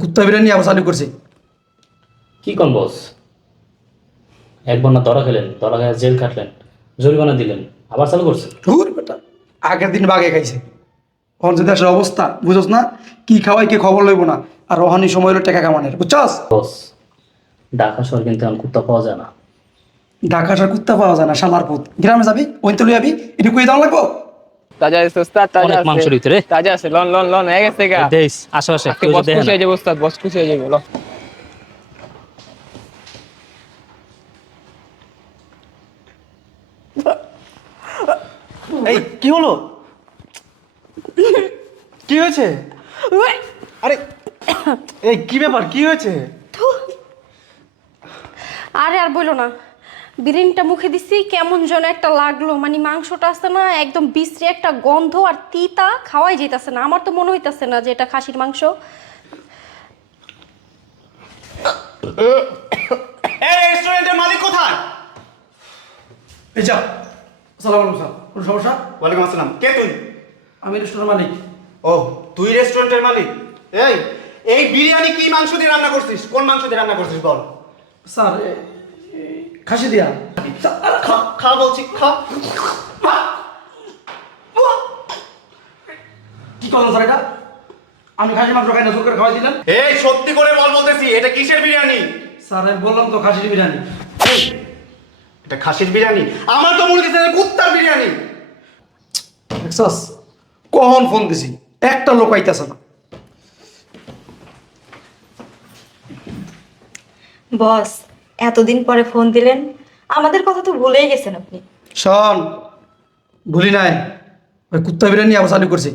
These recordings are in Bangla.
কুত্তা বিরিয়ানি আবার চালু করছে। কি কোন বস একবার না ধরা খেলেন ধরা খেয়ে জেল কাটলেন জরিমানা দিলেন আবার চালু করছে? ধুর বেটা আগের দিন বাগে খাইছে। ওখান যদি দেশের অবস্থা বুঝোস না? কি খাওয়াই কে খবর লইব না। আর রহানি সময় হলো টাকা কামানের বুঝছস? বস ঢাকা শহর কিন্তু এখন কুত্তা পাওয়া যায় না। ঢাকা আসার কুত্তা পাওয়া যায় না শালার পুত। গ্রামে যাবি ওই তো যাবি এটু কই দাম লাগবো? তাজা আছে উস্তাদ তাজা অনেক আছে। মাংসের ভিতরে। তাজা আছে লন লন লন হয়ে গেছে গা। দেশ আশেপাশে আজকে কেউ বস খুশি হয়ে যাবে উস্তাদ বস খুশি হয়ে যাবে লো। এই কি হলো? কি হয়েছে? আরে এই কি ব্যাপার? কি হয়েছে? আরে আর বলো না। বিরিয়ানিটা মুখে দিছি কেমন যেন একটা লাগল। মানে মাংসটা আছে না একদম বিশ্রী একটা গন্ধ আর তিতা খাওয়াই যেতেছে না। আমার তো মনে হইতেছে না যে এটা খাসির মাংস। এই রেস্টুরেন্টের মালিক কোথায়? এই যা আসসালামু আলাইকুম স্যার কোনো সমস্যা? ওয়ালাইকুম আসসালাম। কে তুই? আমি রেস্টুরেন্ট মালিক। ও তুই রেস্টুরেন্টের মালিক? এই এই বিরিয়ানি কি মাংস দিয়ে রান্না করছিস? কোন মাংস দিয়ে রান্না করছিস বল? স্যার এ- এ, খাসি দিয়া খা খা বলছি খা কি করলেন স্যার এটা আমি খাসি মাংস খাই না জোর করে খাওয়াই দিলেন এই সত্যি করে বল বলতেছি এটা কিসের বিরিয়ানি স্যার আমি বললাম তো খাসির বিরিয়ানি এই, এটা খাসির বিরিয়ানি আমার তো মনে হচ্ছে কুত্তার বিরিয়ানি দেখছস কখন ফোন দিছি একটা লোক আইতাছে না বস এতদিন পরে ফোন দিলেন। আমাদের কথা তো ভুলেই গেছেন আপনি। শোন ভুলি নাই। ওই কুত্তা বিরিয়ানি আবার চালু করছি।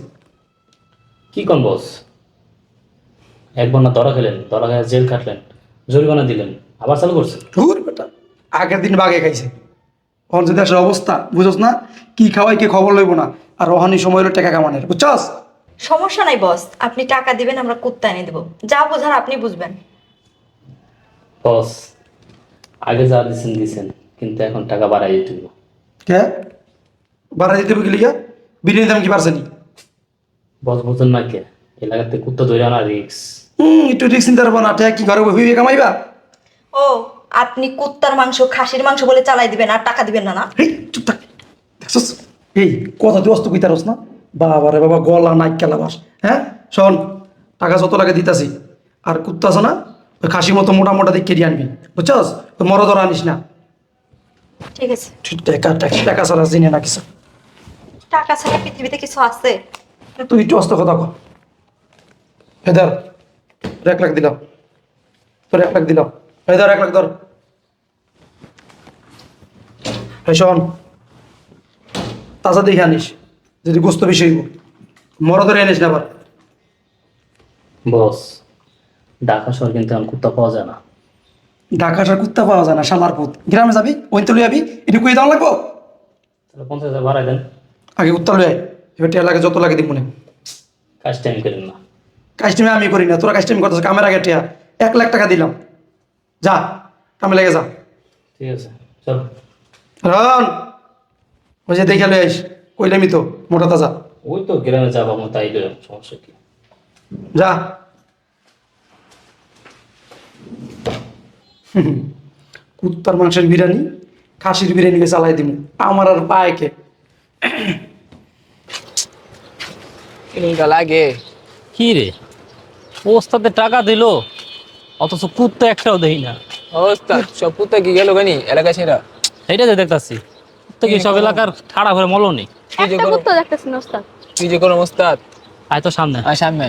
কি কোন বস? একবার না ধরা খেলেন ধরা খেয়ে জেল কাটলেন জরিমানা দিলেন আবার চালু করছে ধুর বেটা আগের দিন বাগে খাইছে। ওখান যদি দেশের অবস্থা বুঝোস না কি খাওয়াই কে খবর লইব না আর রহানি সময় হলো টাকা কামানের বুঝছস? সমস্যা নাই বস আপনি টাকা দিবেন আমরা কুত্তা এনে দেবো। যা বোঝার আপনি বুঝবেন। বস আগে যা দিচ্ছেন দিচ্ছেন কিন্তু এখন টাকা বাড়াই দিতে হইব। কে? বাড়া দিতে হবে কি লিগা? বিরিয়ানি দাম কি পারছেনি বস বুঝুন না কে? এলাকাতে কুত্তা ধরে আনা রিক্স হুম একটু রিক্স নিতে পারব না টাকা কি ঘরে বই কামাইবা? ও আপনি কুত্তার মাংস খাসির মাংস বলে চালাই দিবেন আর টাকা দিবেন না না? এই চুপ থাক। দেখছস? এই কথা তুই অস্ত কইতারস না? বাবা রে বাবা গলা নাই কেলাবাস। হ্যাঁ শোন টাকা যত লাগে দিতাছি। আর কুত্তা আছে না ওই খাসির মতো মোটা মোটা দিক কেটে আনবি বুঝছস? ওই মরদর আনিস না। ঠিক আছে। টাকা টাকা টাকা ছাড়া চিনে না কিছু। টাকা ছাড়া পৃথিবীতে কিছু আছে? তুই একটু অস্ত কথা কর হেদার এক লাখ দিলাম। তোর এক লাখ দিলাম। হেদার এক লাখ ধর। এই শোন তাজা দেখে আনিস যদি গোস্ত বেশি হইব। মরদরে আনিস না আবার। বস। ঢাকা শহর কিন্তু এখন কুত্তা পাওয়া যায় না। ঢাকা আসার কুত্তা পাওয়া যায় না শালার পুত গ্রামে যাবি ওই তো যাবি এটু কই দাম লাগবো? তাহলে পঞ্চাশ হাজার বাড়াই দেন। আগে কুত্তা লই আয় এবার টিয়া লাগে যত লাগে দিব মনে কাজ টাইম করেন না। কাস্টমি আমি করি না তোরা কাস্টমি করতেছ কামের আগে টিয়া। এক লাখ টাকা দিলাম। যা কামে লেগে যা। ঠিক আছে চল। রন ওই যে দেখে লই আইস কইলামই তো মোটা তাজা। ওই তো গ্রামে যাব তাই লইলাম সমস্যা কি? যা। কুত্তার মাংসের বিরিয়ানি খাসির বিরিয়ানিকে চালাই দিব আমার আর পায় কে লাগে। কি রে? ওস্তাদে টাকা দিল অথচ কুত্তা একটাও দেই না। ও উস্তাদ সব কুত্তা কি গেল গানি? এলাকা ছেড়া এইটা যে দেখতাছি। তো কি সব এলাকার ঠাড়া করে মলো নেই তুই যে একটা করো? কুত্তা দেখতেছি না ওস্তাদ। তুই যে করো উস্তাদ আয় তো সামনে। আর সামনে।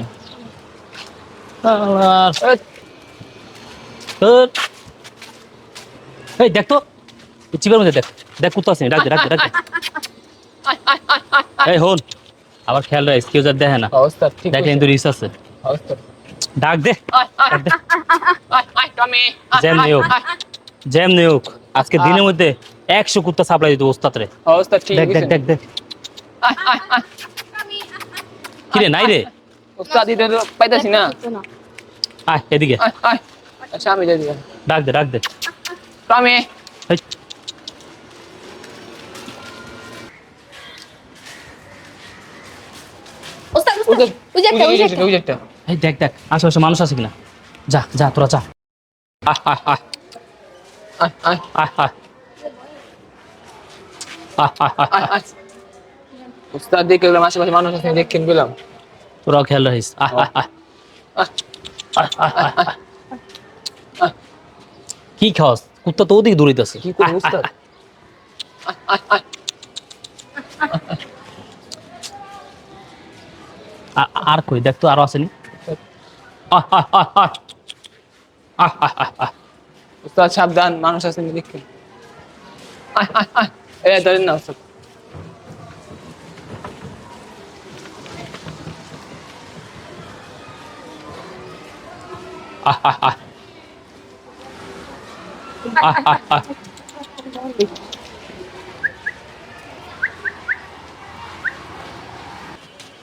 আর এই, দেখ তো। চিপের মধ্যে দেখ। দেখ কুত্তা আছে। ডাক দে ডাক দে ডাক দে। এই হন আবার খেয়াল রাখিস কেউ যার দেখে না। ও ঠিক দেখে কিন্তু রিস আছে। ডাক দে। দে। আয় আয় জ্যাম নিয়োগ জ্যাম নিয়োগ আজকে দিনের মধ্যে একশো কুত্তা সাপ্লাই দিত ওস্তাদ রে দেখ দেখ দেখ দেখ। কি রে নাই রে? উস্তাদ দিতে পাইতাছি না। আয় এদিকে। আয় আয়। আচ্ছা আমি যাই দিলাম। ডাক দে ডাক দে। টমি। ওস্তাদ ওস্তাদ ওই যে একটা ওই যে একটা। ওই যে একটা। এই দেখ দেখ আশেপাশে মানুষ আছে কিনা? যা যা তোরা যা। আহ আহ আহ। আহ আহ। আহ আহ। উস্তাদ দেখে গেলাম আশেপাশে মানুষ আছে দেখেন গেলাম তোরাও খেয়াল রাখিস। আহ আহ আহ। আহ, আহ, আহ, আহ। কি খাওয়াস? কুত্তা তো ওদিকে দৌড়িতেছে কি করব উস্তাদ আর কই? দেখ তো আরও আসেনি। উস্তাদ সাবধান মানুষ আছে আয় এ ধরেন না উস্তাদ আহ, আহ, আহ।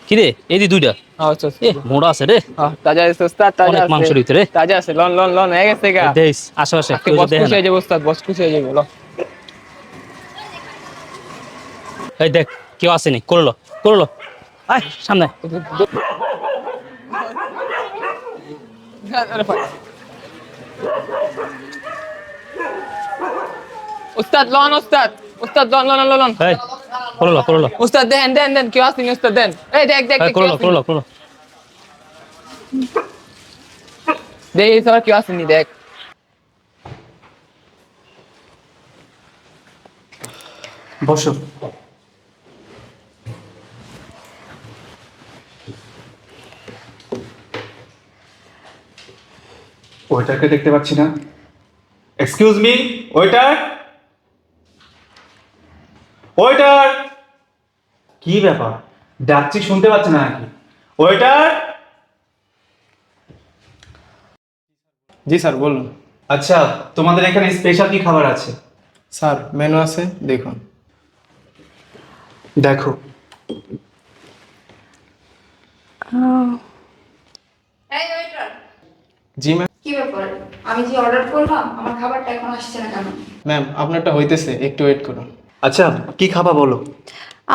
কিরে এই দি দুইটা। হ্যাঁ উস্তাদ এ মোড়া আছে রে। তাজা আছে উস্তাদ তাজা আছে। মাংসের ভিতরে। তাজা আছে লন লন লন হয়ে গেছে গা। দেখ আশেপাশে কেউ দেখে খুশি না। হয়ে যাবে উস্তাদ বস খুশি হয়ে যাবে লো। এই দেখ কেউ আসেনি করল করল। আয় সামনে। উস্তাদ লন উস্তাদ উস্তাদ লন লন লন এই করল করল উস্তাদ দেন দেন দেন কেউ আসেনি উস্তাদ দেন এই দেখ দেখ করল। করল করল দেখ এই সবার কেউ আসেনি দেখ বসো ওয়েটারকে দেখতে পাচ্ছি না। Excuse me waiter waiter. কি ব্যাপার? ডাকছি শুনতে পাচ্ছে না নাকি? ওয়েটার। জি স্যার বলুন। আচ্ছা তোমাদের এখানে স্পেশাল কি খাবার আছে? স্যার মেনু আছে দেখুন। দেখো। জি ম্যাম কি ব্যাপার? আমি যে অর্ডার করলাম আমার খাবারটা এখন আসছে না কেন? ম্যাম আপনারটা হইতেছে একটু ওয়েট করুন। আচ্ছা কি খাবা বলো?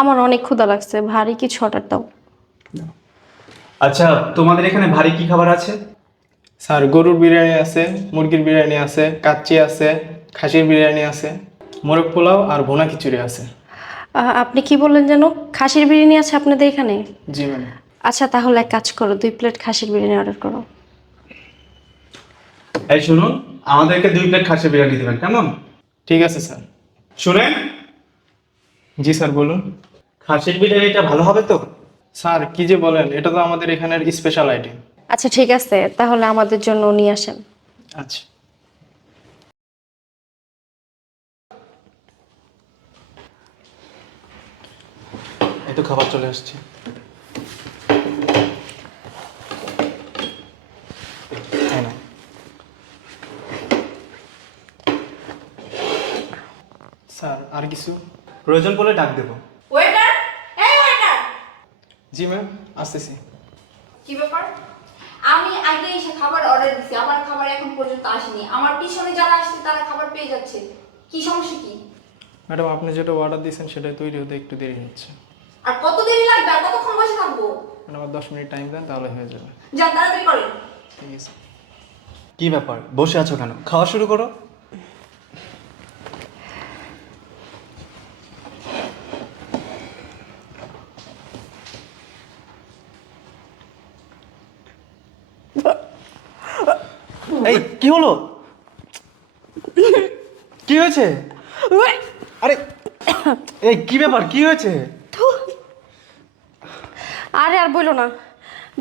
আমার অনেক ক্ষুধা লাগছে ভারী কিছু অর্ডার দাও। আচ্ছা তোমাদের এখানে ভারী কি খাবার আছে? স্যার গরুর বিরিয়ানি আছে মুরগির বিরিয়ানি আছে কাচ্চি আছে খাসির বিরিয়ানি আছে মোরগ পোলাও আর ভুনা খিচুড়ি আছে। আপনি কি বললেন যেন? খাসির বিরিয়ানি আছে আপনাদের এখানে? জি ম্যাম। আচ্ছা তাহলে এক কাজ করো দুই প্লেট খাসির বিরিয়ানি অর্ডার করো। এই শুনুন আমাদেরকে দুই প্লেট খাসি বিরিয়ানি দেবেন কেমন? ঠিক আছে স্যার। শুনেন জি স্যার বলুন। খাসির বিরিয়ানি এটা ভালো হবে তো? স্যার কি যে বলেন এটা তো আমাদের এখানের স্পেশাল আইটেম আচ্ছা ঠিক আছে তাহলে আমাদের জন্য নিয়ে আসেন। আচ্ছা। এই তো খাবার চলে আসছে এই নাও। স্যার আর কিছু প্রয়োজন পড়লে ডাক দেবো। ওয়েটার এই ওয়েটার জি ম্যাম আসতেছি। কি ব্যাপার? আমি আগে এসে খাবার অর্ডার দিছি আমার খাবার এখন পর্যন্ত আসেনি। আমার পিছনে যারা আসছে তারা খাবার পেয়ে যাচ্ছে। কি সমস্যা কি? ম্যাডাম আপনি যেটা অর্ডার দিয়েছেন সেটা তৈরি হতে একটু দেরি হচ্ছে। আর কত দেরি লাগবে? আর কতক্ষণ বসে থাকব? ম্যাডাম আর দশ মিনিট টাইম দেন তাহলে হয়ে যাবে। যান তাড়াতাড়ি করেন। ঠিক আছে। কি ব্যাপার? বসে আছো কেন? খাওয়া শুরু করো। এই কি হলো? কি হয়েছে? আরে এই কি ব্যাপার? কি হয়েছে? আরে আর বলো না।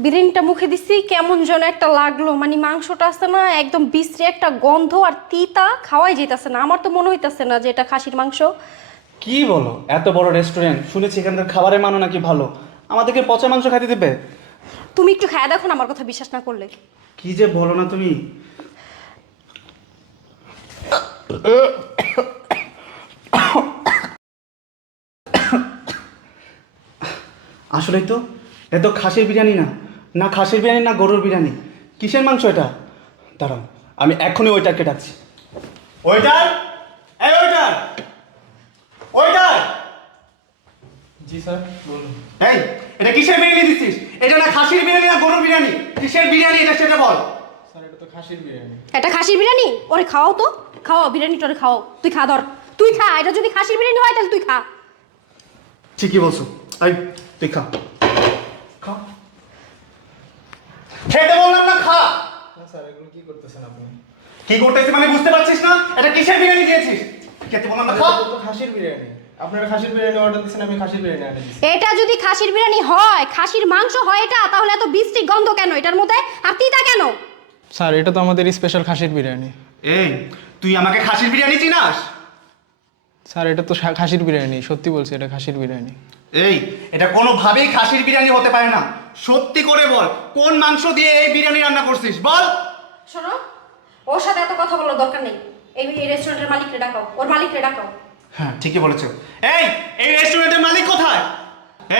বিরিয়ানিটা মুখে দিছি কেমন যেন একটা লাগল। মানে মাংসটা আছে না একদম বিশ্রী একটা গন্ধ আর তিতা খাওয়াই যেতেছে না। আমার তো মনে হইতাছে না যে এটা খাসির মাংস। কি বলো? এত বড় রেস্টুরেন্ট শুনেছি এখানকার খাবারের মানও নাকি ভালো। আমাদেরকে পচা মাংস খাইতে দেবে? তুমি একটু খায়া দেখো না আমার কথা বিশ্বাস না করলে। কি যে বলো না তুমি? আসলেই তো এত খাসির বিরিয়ানি না না খাসির বিরিয়ানি না গরুর বিরিয়ানি। কিসের মাংস এটা? দাঁড়াও আমি এখনই ওইটাকে ডাকছি। ওইটার এই ওইটার ওইটার জি স্যার বলুন। এই এটা কিসের বিরিয়ানি দিচ্ছিস? এটা না খাসির বিরিয়ানি না গরুর বিরিয়ানি? কিসের বিরিয়ানি এটা সেটা বল। স্যার এটা তো খাসির বিরিয়ানি। এটা খাসির বিরিয়ানি? ওরে খাওয়াও তো। খাওয়াও বিরিয়ানি তোরে খাওয়াও। তুই খা ধর। তুই খা এটা যদি খাসির বিরিয়ানি হয় তাহলে তুই খা। ঠিকই বলছো। এই তুই খা। খা। খেতে বললাম না খা। না স্যার এগুলো কি করতেছেন আপনি? কি করতেছিস মানে বুঝতে পারছিস না? এটা কিসের বিরিয়ানি দিয়েছিস? খেতে বললাম না খা। তো খাসির বিরিয়ানি। আপনারা খাসির বিরিয়ানি অর্ডার দিচ্ছেন আমি খাসির বিরিয়ানি অর্ডার দিচ্ছি এটা যদি খাসির বিরিয়ানি হয় খাসির মাংস হয় এটা তাহলে এত বৃষ্টি গন্ধ কেন? এটার মধ্যে আর তিতা কেন? স্যার এটা তো আমাদের স্পেশাল খাসির বিরিয়ানি। এই তুই আমাকে খাসির বিরিয়ানি চিনাস? স্যার এটা তো খাসির বিরিয়ানি সত্যি বলছি এটা খাসির বিরিয়ানি। এই এটা কোনোভাবেই খাসির বিরিয়ানি হতে পারে না। সত্যি করে বল কোন মাংস দিয়ে এই বিরিয়ানি রান্না করছিস বল? শোনো ওর সাথে এত কথা বলার দরকার নেই। এই এই রেস্টুরেন্টের মালিককে ডাকাও ওর মালিককে ডাকাও হ্যাঁ ঠিকই বলেছ। এই এই রেস্টুরেন্টের মালিক কোথায়?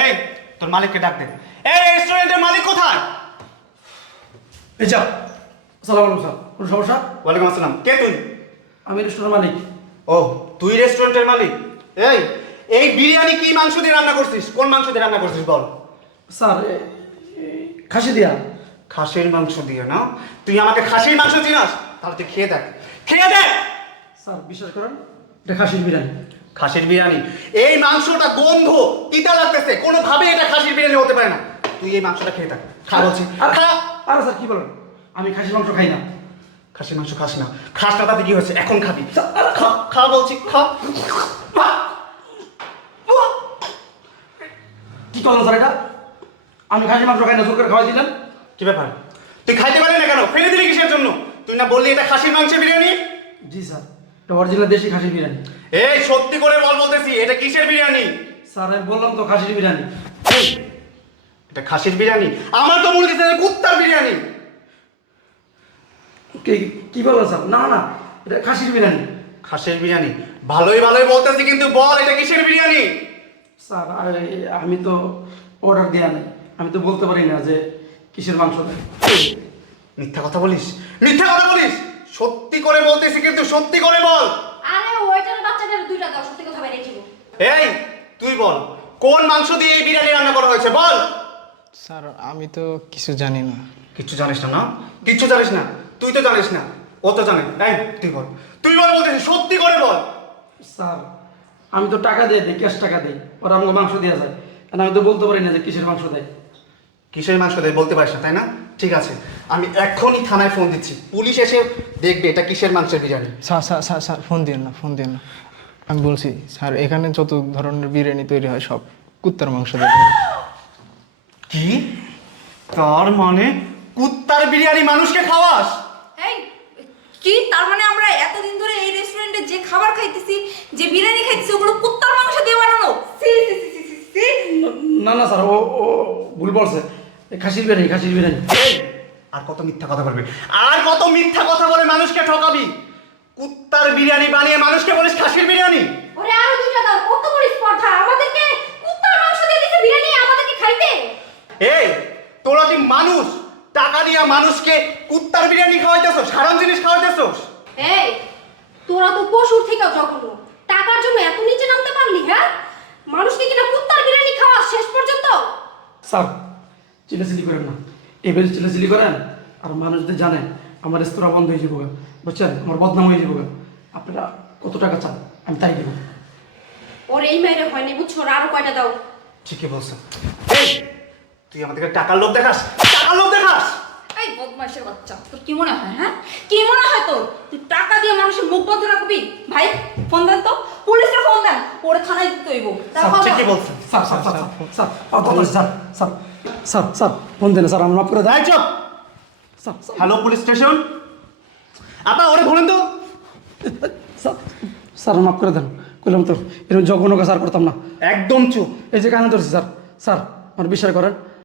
এই তোর মালিককে ডাক দে। এই রেস্টুরেন্টের মালিক কোথায়? এই যা সালাম আলাইকুম স্যার কোনো সমস্যা? ওয়ালাইকুম আসসালাম। কে তুই? আমি রেস্টুরেন্ট মালিক। ও তুই রেস্টুরেন্টের মালিক? এই এই বিরিয়ানি কি মাংস দিয়ে রান্না করছিস? কোন মাংস দিয়ে রান্না করছিস বল? স্যার খাসি দিয়া। খাসির মাংস দিয়ে না? তুই আমাকে খাসির মাংস চিনাস তাহলে তুই খেয়ে দেখ। খেয়ে দেখ! স্যার বিশ্বাস করেন এটা খাসির বিরিয়ানি। খাসির বিরিয়ানি। এই মাংসটা গন্ধ তিতা লাগতেছে। কোনোভাবে এটা খাসির বিরিয়ানি হতে পারে না। তুই এই মাংসটা খেয়ে থাক। খা বলছি। আর খা। আরে স্যার কি বলেন? আমি খাসির মাংস খাই না। খাসির মাংস খাস না। খাস না তাতে কি হচ্ছে এখন খাবি। খা খা বলছি। খা। কি করলেন স্যার এটা? আমি খাসির মাংস খাই না জোর করে খাওয়াই দিলেন? কি ব্যাপার? তুই খাইতে পারলি না কেন? ফেলে দিলি কিসের জন্য? তুই না বললি এটা খাসির মাংসের বিরিয়ানি? জি স্যার। এটা অরিজিনাল দেশি খাসির বিরিয়ানি। এই সত্যি করে বল বলতেছি এটা কিসের বিরিয়ানি? স্যার আমি বললাম তো খাসির বিরিয়ানি। এই, এটা খাসির বিরিয়ানি? আমার তো মনে হচ্ছে এটা কুত্তার বিরিয়ানি। কি কি বললেন স্যার? না না এটা খাসির বিরিয়ানি। খাসির বিরিয়ানি। ভালোই ভালোই বলতেছি কিন্তু বল এটা কিসের বিরিয়ানি? স্যার আমি তো অর্ডার দেওয়া নেই। আমি তো বলতে পারি না যে কিসের মাংস দেয়। মিথ্যা কথা বলিস? মিথ্যা কথা বলিস? সত্যি করে বলতেছি কিন্তু সত্যি করে বল। আরে ওইটার বাচ্চাটার দুইটা দাও সত্যি কথা বাইরে দিব এই তুই বল কোন মাংস দিয়ে এই বিরিয়ানি রান্না করা হয়েছে বল। স্যার আমি তো কিছু জানি না। কিচ্ছু জানিস না না? কিচ্ছু জানিস না তুই তো জানিস না ও তো জানে। এই তুই বল তুই বল বলতেছিস সত্যি করে বল। স্যার আমি তো টাকা দিয়ে দিই ক্যাশ টাকা দিই ওরা আমাকে মাংস দেওয়া যায়। আমি তো বলতে পারি না যে কিসের মাংস দেয়। কিসের মাংস দেয় বলতে পারিস না তাই না ঠিক আছে আমি এখনই থানায় ফোন দিচ্ছি পুলিশ এসে দেখবে এটা কিসের মাংসের biryani sir sir sir sir phone দিন না ফোন দিন না আমি বলছি স্যার এখানে যত ধরনের বিরিয়ানি তৈরি হয় সব কুত্তার মাংস দিয়ে। কি তার মানে কুত্তার বিরিয়ানি মানুষকে খাওয়াস এই কি তার মানে আমরা এতদিন ধরে এই রেস্টুরেন্টে যে খাবার খাইতেছি যে বিরিয়ানি খাইতেছি ওগুলো কুত্তার মাংস দিয়ে বানানো সি সি সি সি, না না স্যার ও ও ভুল বলছে খাসির বিরিয়ানি খাসির বিরিয়ানি। এই, আর কত মিথ্যা কথা বলবি? আর কত মিথ্যা কথা বলে মানুষকে ঠকাবি? কুত্তার বিরিয়ানি বানিয়ে মানুষকে বলিস খাসির বিরিয়ানি? ওরে আরও দুইটা দাও কত বড় স্পর্ধা। আমাদেরকে কুত্তার মাংস দিয়ে দিছে বিরিয়ানি আমাদেরকে খাইতে। এই তোরা কি মানুষ? টাকা দিয়া মানুষকে কুত্তার বিরিয়ানি খাওয়াইতেছস? সাধারণ জিনিস খাওয়াইতেছস? এই তোরা তো পশুর থেকেও জঘন্য। টাকার জন্য এত নিচে নামতে পারলি হ্যাঁ? মানুষকে কিনা কুত্তার বিরিয়ানি খাওয়া শেষ পর্যন্ত? স্যার চিলাচিলি করেন না এবার চিলাচিলি করেন আর মানুষদের জানেন আমার রেস্তোরাঁ বন্ধ হয়ে যাব গা। বুঝছেন আমার বদনাম হয়ে যাব গা। আপনারা কত টাকা চান আমি তাই দেবো ওর এই মেয়েরে হয়নি বুঝছ ওর আরও কয়টা দাও ঠিকই বলছ তুই আমাদেরকে টাকার লোভ দেখাস টাকার লোভ দেখাস এই বদমাইশের বাচ্চা তোর কি মনে হয় হ্যাঁ কি মনে হয় তোর তুই টাকা দিয়ে মানুষের মুখ বন্ধ রাখবি ভাই ফোন দেন তো পুলিশে ফোন দেন ওরে থানায় দিতে হইব ঠিকই বলছেন sir sir sir sir sir sir sir sir sir phone দেন স্যার আমার মাফ করে দেয় chop! Sir sir. Hello police station? আপা ওরে বলেন তো। স্যার স্যার মাফ করে দেন। কইলাম তো এরকম জঘন্য কাজ আর করতাম না। একদম চুপ। এই যে কানে ধরছি স্যার স্যার আমার বিশ্বাস করেন।